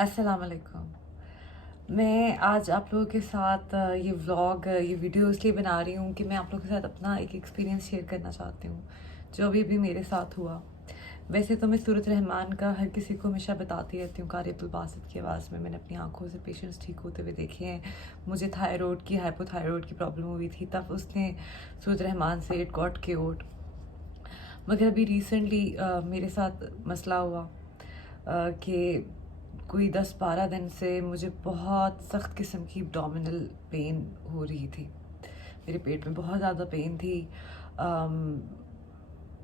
अस्सलाम वालेकुम। मैं आज आप लोगों के साथ ये व्लॉग ये वीडियो इसलिए बना रही हूँ कि मैं आप लोगों के साथ अपना एक एक्सपीरियंस शेयर करना चाहती हूँ जो अभी भी मेरे साथ हुआ। वैसे तो मैं सूरत रहमान का हर किसी को हमेशा बताती रहती हूँ, कारी अब्दुल बासित की आवाज़ में मैंने अपनी आंखों से पेशेंट्स ठीक होते हुए देखे हैं। मुझे थायराइड की हाइपोथायराइड की प्रॉब्लम हुई थी, तब उसने सूरत रहमान से इट गॉट क्योर्ड। मगर अभी रिसेंटली मेरे साथ मसला हुआ कि कोई 10-12 दिन से मुझे बहुत सख्त किस्म की एब्डोमिनल पेन हो रही थी। मेरे पेट में बहुत ज़्यादा पेन थी। अम,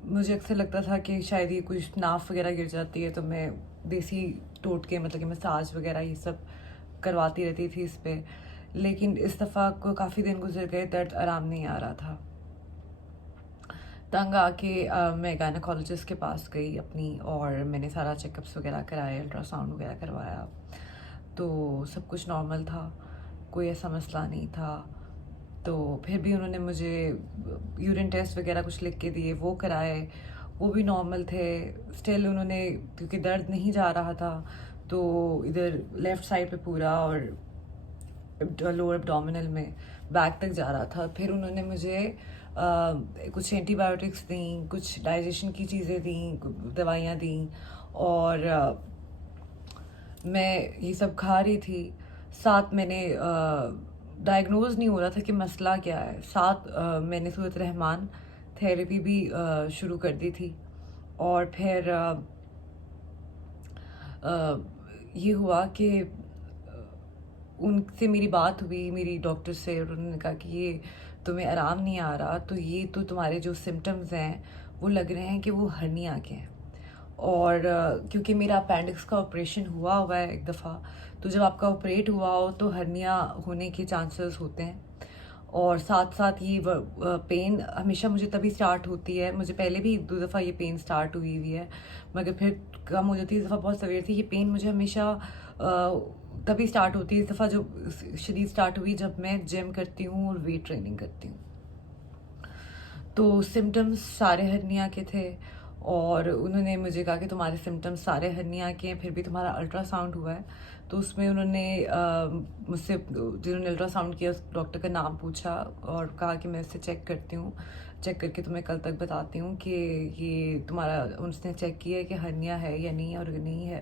मुझे अक्सर लगता था कि शायद ये कुछ नाफ वगैरह गिर जाती है, तो मैं देसी टोटके मतलब कि मसाज वगैरह ये सब करवाती रहती थी इस पे। लेकिन इस दफ़ा को काफ़ी दिन गुजर गए, दर्द आराम नहीं आ रहा था। तंग आके मैं गायनेकोलॉजिस्ट के पास गई अपनी, और मैंने सारा चेकअप्स वगैरह कराए, अल्ट्रासाउंड वगैरह करवाया, तो सब कुछ नॉर्मल था, कोई ऐसा मसला नहीं था। तो फिर भी उन्होंने मुझे यूरिन टेस्ट वगैरह कुछ लिख के दिए, वो कराए, वो भी नॉर्मल थे। स्टिल उन्होंने, क्योंकि दर्द नहीं जा रहा था, तो इधर लेफ़्ट साइड पे पूरा और लोअर एब्डोमिनल में बैक तक जा रहा था। फिर उन्होंने मुझे कुछ एंटीबायोटिक्स दी, कुछ डाइजेशन की चीज़ें दी, दवाइयाँ दी, और मैं ये सब खा रही थी। साथ मैंने डायग्नोज नहीं हो रहा था कि मसला क्या है। साथ मैंने सूरत रहमान थेरेपी भी शुरू कर दी थी। और फिर ये हुआ कि उनसे मेरी बात हुई, मेरी डॉक्टर से, और उन्होंने कहा कि ये तुम्हें आराम नहीं आ रहा, तो ये तो तुम्हारे जो सिम्टम्स हैं वो लग रहे हैं कि वो हर्निया के हैं। और क्योंकि मेरा अपेंडिक्स का ऑपरेशन हुआ है एक दफ़ा, तो जब आपका ऑपरेट हुआ हो तो हर्निया होने के चांसेस होते हैं। और साथ साथ ये पेन हमेशा मुझे तभी स्टार्ट होती है, मुझे पहले भी 2 दफ़ा ये पेन स्टार्ट हुई है, मगर फिर कम हो जाती है। इस दफ़ा बहुत सवेर थी ये पेन, मुझे हमेशा तभी स्टार्ट होती है। इस दफ़ा जो शदीद स्टार्ट हुई जब मैं जिम करती हूँ और वेट ट्रेनिंग करती हूँ। तो सिम्टम्स सारे हर्निया के थे, और उन्होंने मुझे कहा कि तुम्हारे सिम्टम्स सारे हर्निया के हैं, फिर भी तुम्हारा अल्ट्रासाउंड हुआ है। तो उसमें उन्होंने मुझसे, जिन्होंने अल्ट्रासाउंड किया, उस डॉक्टर का नाम पूछा और कहा कि मैं उससे चेक करती हूँ, चेक करके तुम्हें कल तक बताती हूँ कि ये तुम्हारा, उसने चेक किया है कि हर्निया है या नहीं, और अगर नहीं है,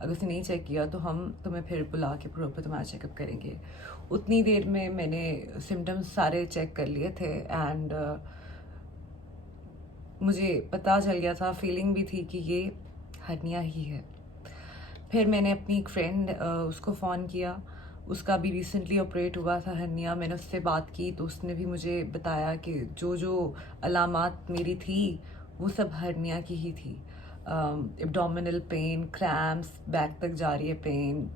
अगर उसने नहीं चेक किया तो हम तुम्हें फिर बुला के प्रॉपर तुम्हारा चेकअप करेंगे। उतनी देर में मैंने सिम्टम्स सारे चेक कर लिए थे, एंड मुझे पता चल गया था, फीलिंग भी थी कि ये हर्निया ही है। फिर मैंने अपनी एक फ्रेंड उसको फ़ोन किया, उसका भी रिसेंटली ऑपरेट हुआ था हर्निया। मैंने उससे बात की तो उसने भी मुझे बताया कि जो जो अलामात मेरी थी वो सब हर्निया की ही थी। एब्डोमिनल पेन, क्रैम्प्स, बैक तक जा रही है पेन,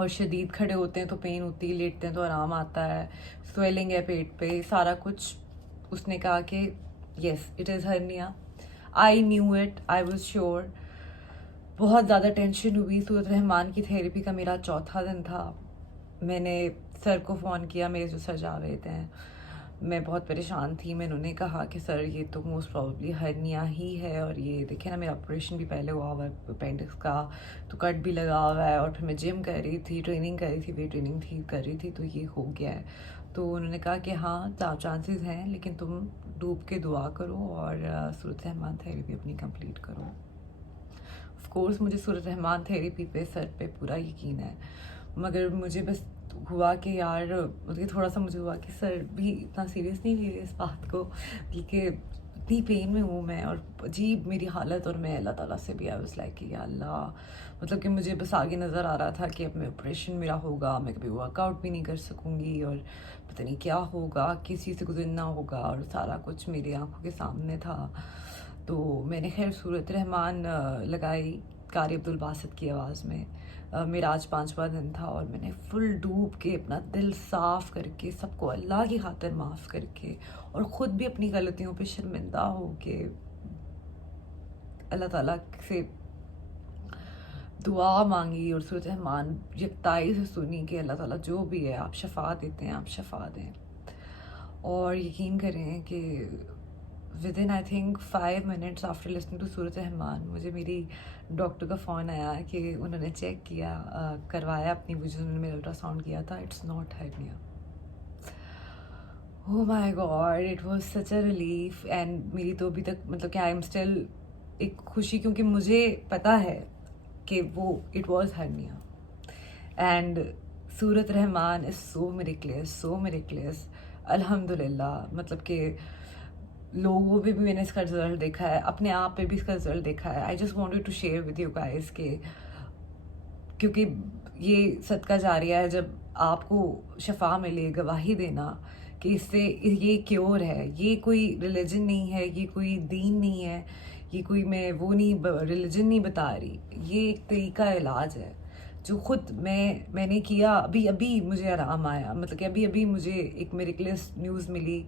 और शदीद खड़े होते हैं तो पेन होती है, लेटते हैं तो आराम आता है, स्वेलिंग है पेट पे, सारा कुछ। उसने कहा कि yes it is hernia. I knew it, I was sure. बहुत ज़्यादा टेंशन हुई। सूरत रहमान की थेरेपी का मेरा चौथा दिन था। मैंने सर को फ़ोन किया, मेरे जो सर जावेद हैं, मैं बहुत परेशान थी। मैंने उन्हें कहा कि सर ये तो मोस्ट प्रॉब्ली हर्निया ही है, और ये देखिए ना, मेरा ऑपरेशन भी पहले हुआ है अपेंडिक्स का, तो कट भी लगा हुआ है, और फिर मैं जिम कर रही थी, ट्रेनिंग कर रही थी, वेट ट्रेनिंग थी कर रही थी, तो ये हो गया है। तो उन्होंने कहा कि हाँ चांसेस हैं, लेकिन तुम डूब के दुआ करो और सूरत रहमान थेरेपी अपनी कंप्लीट करो। ऑफ कोर्स मुझे सूरत रहमान थेरेपी पे, सर पे पूरा यकीन है, मगर मुझे बस हुआ कि यार, मतलब थोड़ा सा मुझे हुआ कि सर भी इतना सीरियस नहीं ले रहे इस बात को, बल्कि इतनी पेन में हूँ मैं, और अजीब मेरी हालत, और मैं अल्लाह ताला से भी आई वाज लाइक कि या अल्लाह, मतलब कि मुझे बस आगे नज़र आ रहा था कि अब मैं ऑपरेशन मेरा होगा, मैं कभी वर्कआउट भी नहीं कर सकूँगी, और पता नहीं क्या होगा, किस चीज़ से गुजरना होगा, और सारा कुछ मेरी आंखों के सामने था। तो मैंने खैर सूरत रहमान लगाई कारी अब्दुल बासित की आवाज़ में। मेरा आज 5वां दिन था, और मैंने फुल डूब के अपना दिल साफ़ करके, सबको अल्लाह की खातिर माफ़ करके, और ख़ुद भी अपनी गलतियों पे शर्मिंदा हो के अल्लाह ताला से दुआ मांगी, और सूरत रहमान यकताई से सुनी कि अल्लाह ताला जो भी है, आप शफा देते हैं, आप शफा दें। और यकीन करें कि within I think 5 minutes after listening to سورت رحمان مجھے میری ڈاکٹر کا فون آیا کہ انہوں نے چیک کیا کروایا اپنی وجہ انہوں نے میرا الٹرا ساؤنڈ کیا تھا. It's not hernia. Oh my God, it was such a relief. And میری تو ابھی تک مطلب کہ آئی ایم اسٹل ایک خوشی کیونکہ مجھے پتا ہے کہ وہ اٹ واز ہرنیا. اینڈ سورت رحمان از سو میریکلیس الحمد للہ. مطلب کہ لوگوں پہ بھی میں نے اس کا رزلٹ دیکھا ہے, اپنے آپ پہ بھی اس کا رزلٹ دیکھا ہے. I just wanted to share with you guys کہ کیونکہ یہ صدقہ جاریہ ہے, جب آپ کو شفا ملے, گواہی دینا کہ اس سے یہ کیور ہے. یہ کوئی ریلیجن نہیں ہے, یہ کوئی دین نہیں ہے, یہ کوئی میں وہ نہیں ریلیجن نہیں بتا رہی. یہ ایک طریقہ علاج ہے جو خود میں نے کیا. ابھی مجھے آرام آیا, مطلب کہ ابھی مجھے ایک میریکلس نیوز ملی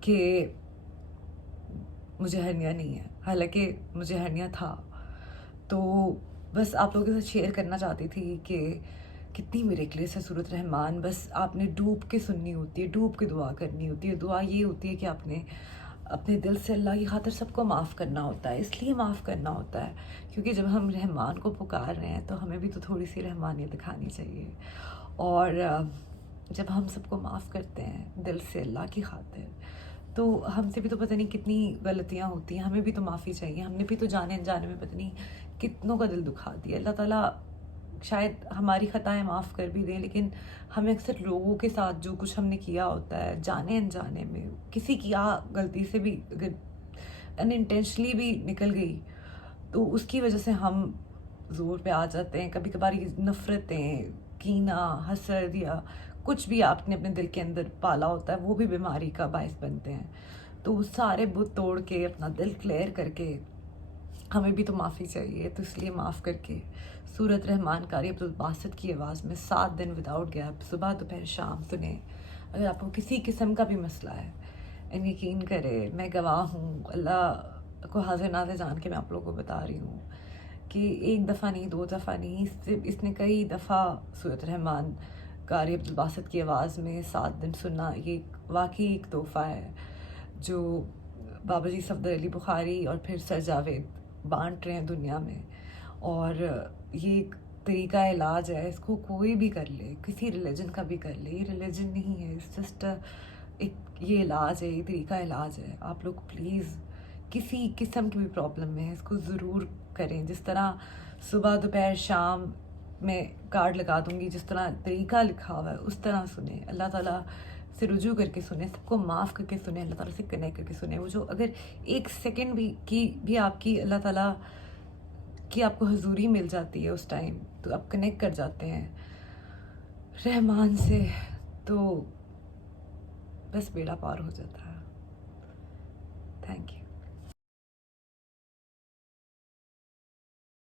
کہ مجھے ہرنیا نہیں ہے, حالانکہ مجھے ہرنیا تھا. تو بس آپ لوگوں کے ساتھ شیئر کرنا چاہتی تھی کہ کتنی میریکلس ہے سورت رحمان. بس آپ نے ڈوب کے سننی ہوتی ہے, ڈوب کے دعا کرنی ہوتی ہے. دعا یہ ہوتی ہے کہ آپ نے اپنے دل سے اللہ کی خاطر سب کو معاف کرنا ہوتا ہے. اس لیے معاف کرنا ہوتا ہے کیونکہ جب ہم رحمان کو پکار رہے ہیں تو ہمیں بھی تو تھوڑی سی رحمانیت دکھانی چاہیے. اور جب ہم سب کو معاف کرتے ہیں دل سے اللہ کی خاطر, تو ہم سے بھی تو پتہ نہیں کتنی غلطیاں ہوتی ہیں, ہمیں بھی تو معافی چاہیے. ہم نے بھی تو جانے انجانے میں پتہ نہیں کتنوں کا دل دکھا دیا. اللہ تعالیٰ شاید ہماری خطائیں معاف کر بھی دیں, لیکن ہمیں اکثر لوگوں کے ساتھ جو کچھ ہم نے کیا ہوتا ہے جانے انجانے میں, کسی کی غلطی سے بھی اگر ان انٹینشنلی بھی نکل گئی تو اس کی وجہ سے ہم زور پہ آ جاتے ہیں. کبھی کبھار نفرتیں, کینہ, حسد یا کچھ بھی آپ نے اپنے دل کے اندر پالا ہوتا ہے وہ بھی بیماری کا باعث بنتے ہیں. تو سارے بت توڑ کے اپنا دل کلیئر کر کے ہمیں بھی تو معافی چاہیے. تو اس لیے معاف کر کے سورت رحمان قاری عبدالباسط کی آواز میں 7 دن وداؤٹ گیپ صبح دوپہر شام سنیں. اگر آپ کو کسی قسم کا بھی مسئلہ ہے, یقین کرے میں گواہ ہوں, اللہ کو حاضر ناظر جان کے میں آپ لوگوں کو بتا رہی ہوں کہ 1 دفعہ نہیں, 2 دفعہ نہیں, اس نے کئی دفعہ سورت رحمان قاری عبدالباسط کی آواز میں 7 دن سننا یہ واقعی ایک تحفہ ہے جو بابا جی صفدر علی بخاری اور پھر سر جاوید بانٹ رہے ہیں دنیا میں. اور یہ ایک طریقہ علاج ہے, اس کو کوئی بھی کر لے, کسی ریلیجن کا بھی کر لے. یہ ریلیجن نہیں ہے, اس جسٹ ایک یہ علاج ہے, یہ طریقہ علاج ہے. آپ لوگ پلیز کسی قسم کی بھی پرابلم میں ہے اس کو ضرور کریں. جس طرح صبح دوپہر شام میں کارڈ لگا دوں گی, جس طرح طریقہ لکھا ہوا ہے اس طرح سنیں. اللہ تعالیٰ سے رجوع کر کے سنیں, سب کو معاف کر کے سنیں, اللہ تعالیٰ سے کنیکٹ کر کے سنیں. وہ جو اگر 1 سیکنڈ بھی آپ کی اللہ تعالیٰ کی آپ کو حضوری مل جاتی ہے اس ٹائم, تو آپ کنیکٹ کر جاتے ہیں رحمان سے, تو بس بیڑا پار ہو جاتا ہے. Thank you.